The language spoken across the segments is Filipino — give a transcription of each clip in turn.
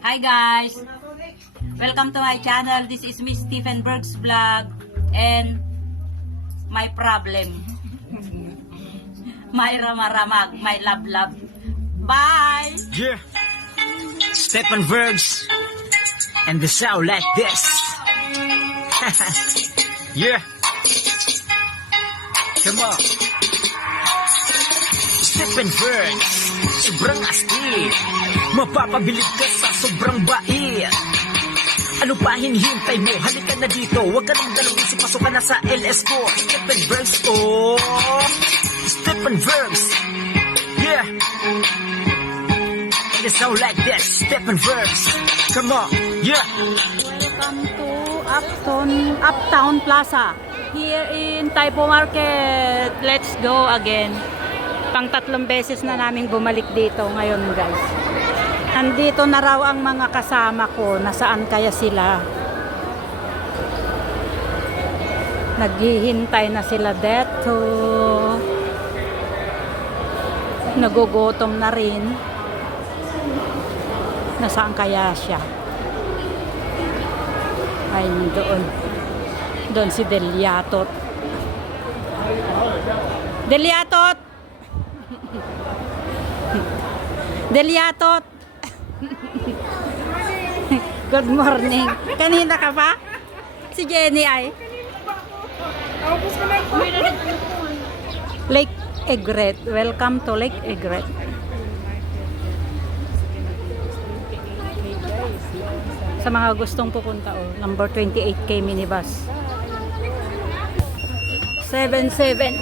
Hi guys! Welcome to my channel. This is Miss Stephen Berg's vlog and my problem. My ramaramag, my love. Bye! Yeah, Stephen Bergs, and the sound like this. Yeah, come on. Stephen Bergs, sobrang astig. Mapapabilib ka sa sobrang bait. Ano pa hinihintay mo? Halika na dito. Huwag ka nang dalawin, pasok ka na sa LS ko. Stephen Bergs, oh, Stephen Bergs. Yeah, and the sound like this. Stephen Bergs, come on. Yeah. Welcome to Uptown Plaza here in Taipo Market. Let's go again. Pang 3 beses na naming bumalik dito ngayon, guys. Nandito na raw ang mga kasama ko. Nasaan kaya sila? Naghihintay na sila dito. Nagugutom na rin. Nasaan kaya siya? Ay, doon. Doon si Deliatot. Deliatot! Deliatot! Good morning. Kanina ka pa? Si Jenny ay? Lake Egret. Welcome to Lake Egret. Sa mga gustong pupunta, oh, number 28K minibus. 77.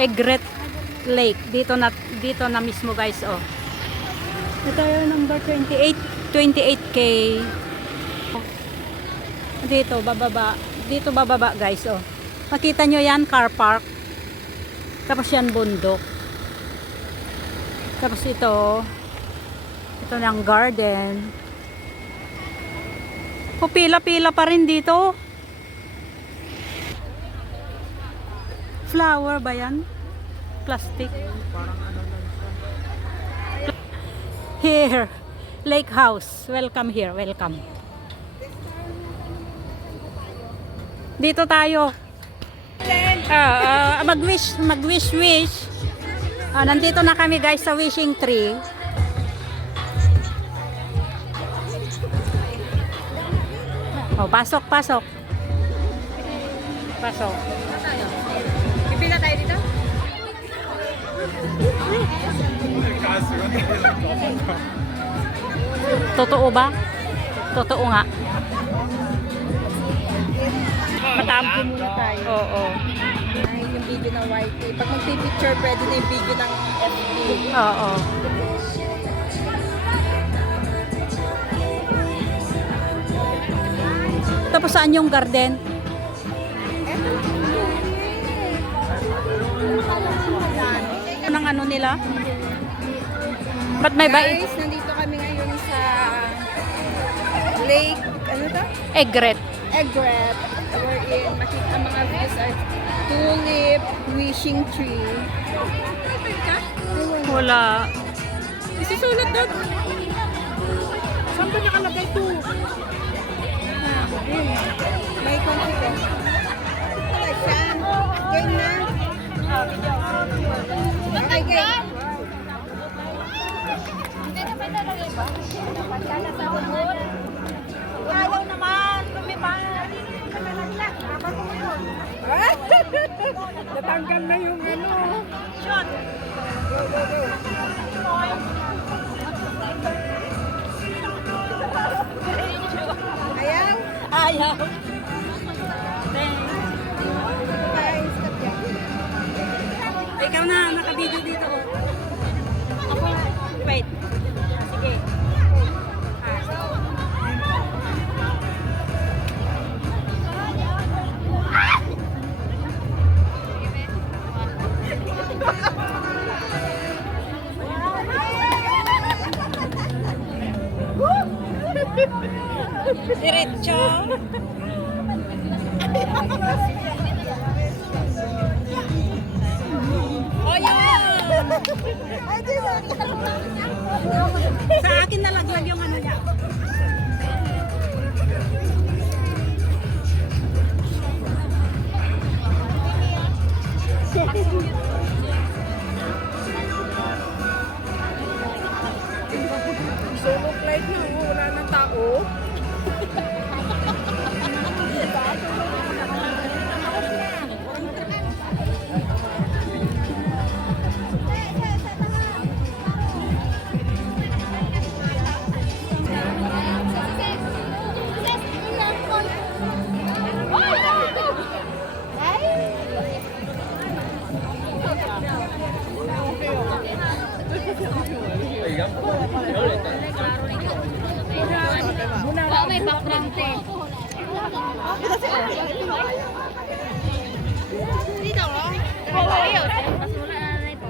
Egret Lake. Dito na mismo, guys, oh. Ito yung number 28K. Dito bababa, guys, oh. Makita nyo yan, car park. Tapos yan, bundok. Tapos ito ng garden. Pila pa rin dito. Flower ba yan? Plastic. Here, Lake House. Welcome here, welcome. Dito tayo. Mag-wish. Nandito na kami, guys, sa wishing tree. Oh, pasok. Pipila tayo dito? Totoo ba? Totoo nga. Matampo muna tayo. Oo. Ay, yung video ng YT. Pag magpipicture, pwede na yung video ng FB. Oo. Tapos saan yung garden? Anong ano nila? Ba't may bait? Guys, nandito kami ngayon sa Lake, ano to? Egret. Egret. Wherein makita ang mga views ay tulip, wishing tree. Wala. Isusulat doon. Saan ba nakalagay ito? May confidence. Wala siya. Game na. Okay, game. Ayaw naman. Lumipan. Natanggal na yung ano. Shot. Ayaw. Ayaw. Guys, Ikaw na, naka-video dito. Ako, wait. Sige. Diretso. Sa akin nalaglag yung ano niya. Solo flight na, wala ng tao. May background eh. Dito ko. Ayaw. Mas mula na ito.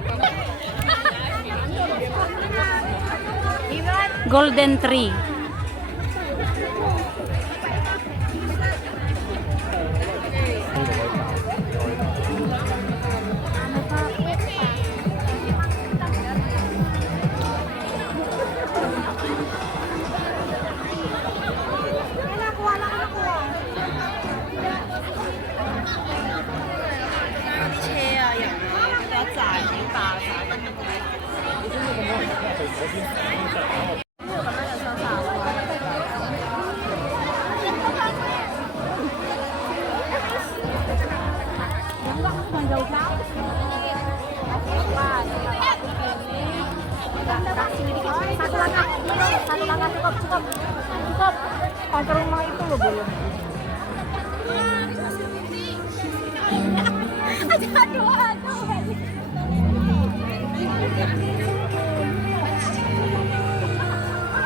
Golden Tree.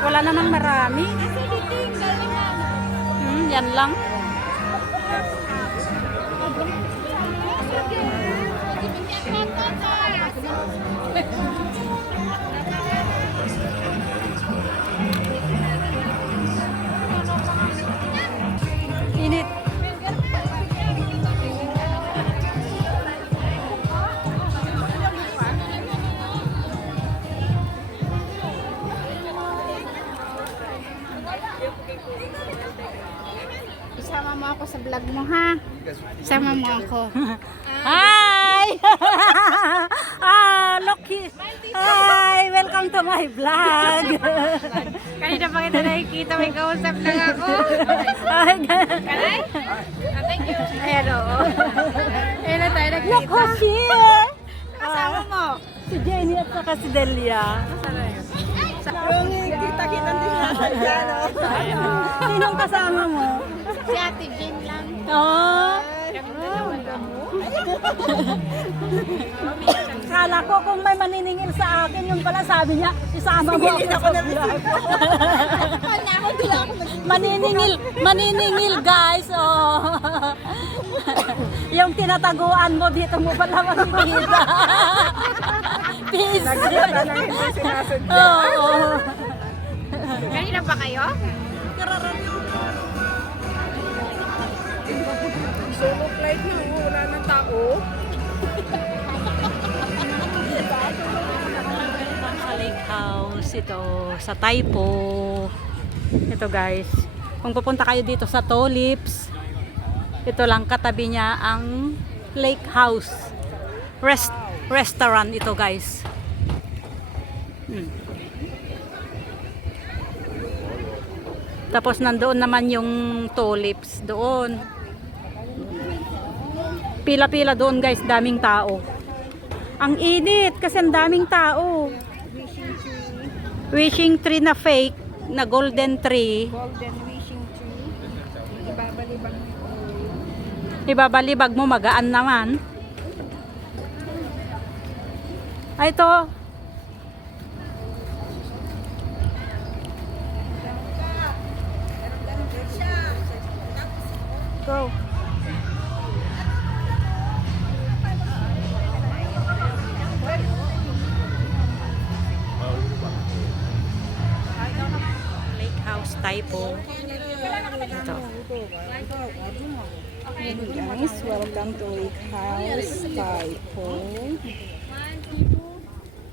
Wala namang marami. Yan lang. Init. Isama mo ako sa vlog mo, ha? Isama mo ako. Hi! Look here. Hi! Welcome to my vlog. Kanina pa kita nakikita, may kausap lang ako. Kalay? Thank you. Ayan o. Ayan na tayo Look nagkita. who's here! Kasama mo. Si Jenny at saka si Delia. Yung kita-kita din natin dyan, Sinong kasama mo? Si Ate Jean lang. Oh. Kala ko kung may maniningil sa akin, yung pala sabi niya, isama mo ako sa vlog. Maniningil guys, oh. Yung tinataguan mo, dito mo pala makikita. Peace. Oo. Kanina pa kayo? Solo flight na, wala ng tao. Sa lake house ito sa Taipo. Ito guys, kung pupunta kayo dito sa Tulips, ito lang katabi niya ang lake house restaurant ito guys. Tapos nandoon naman yung Tulips doon. Pila-pila doon guys, daming tao. Ang init kasi ang daming tao. Wishing tree na fake, na golden tree. Golden wishing tree. Ibabalibang. Ibabalibag mo, magaan naman. Ay, ito. Go. Lake House Taipo. Ito. Guys, welcome to Lake House, Taipo.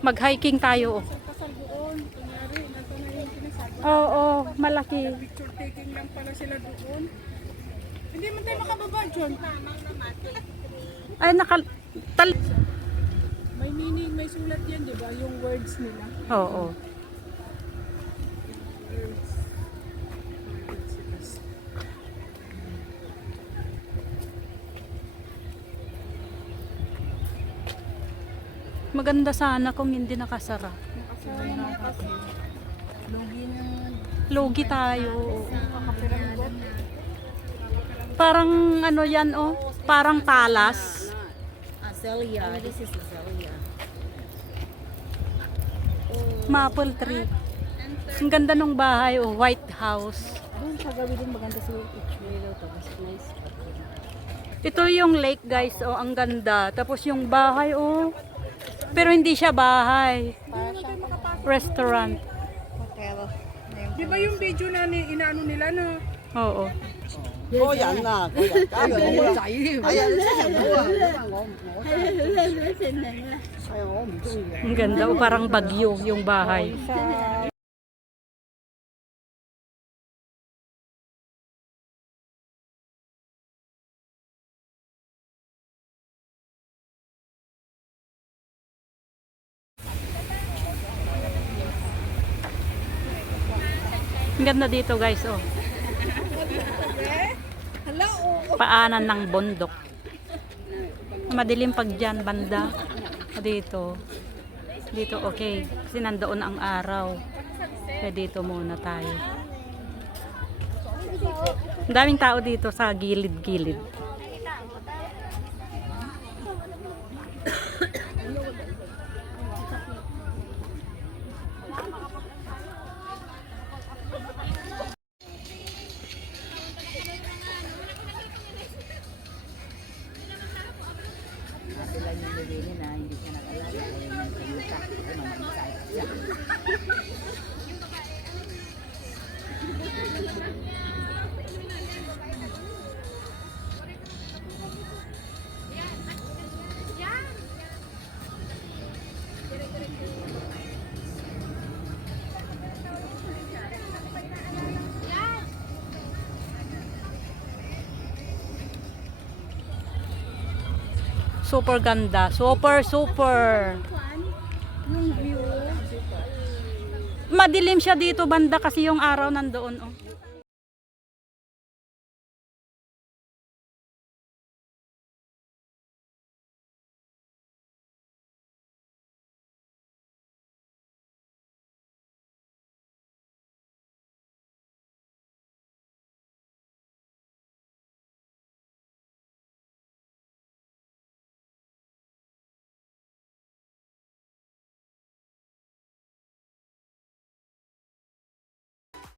Mag-hiking tayo. Oh. Kasal doon. Kunyari, nandun na yung pinasabi. Oo, malaki. Picture taking lang pala sila doon. Hindi man tayo makababa dyan. Ay, May meaning, may sulat yan, di ba? Yung words nila. Oo. Maganda sana kung hindi nakasara. Lugi tayo. Parang ano yan oh, parang talas. Azalea. This is azalea. Maple tree. Ang ganda ng bahay oh, White House. Doon sa gabi din maganda sa picture. Nice. Ito yung lake guys oh, ang ganda. Tapos yung bahay oh. Pero hindi siya bahay. Restaurant. Di ba yung video na inaano nila na? Oo. Ang ganda oh, parang bagyo yung bahay. Ang ganda dito guys oh. Paanan ng bundok. Madilim pag dyan banda. Dito. Dito okay. Kasi nandoon ang araw. Kaya dito muna tayo. Ang daming tao dito sa gilid-gilid. Super ganda. Super. Yung view. Madilim siya dito banda kasi yung araw nandoon. Oh.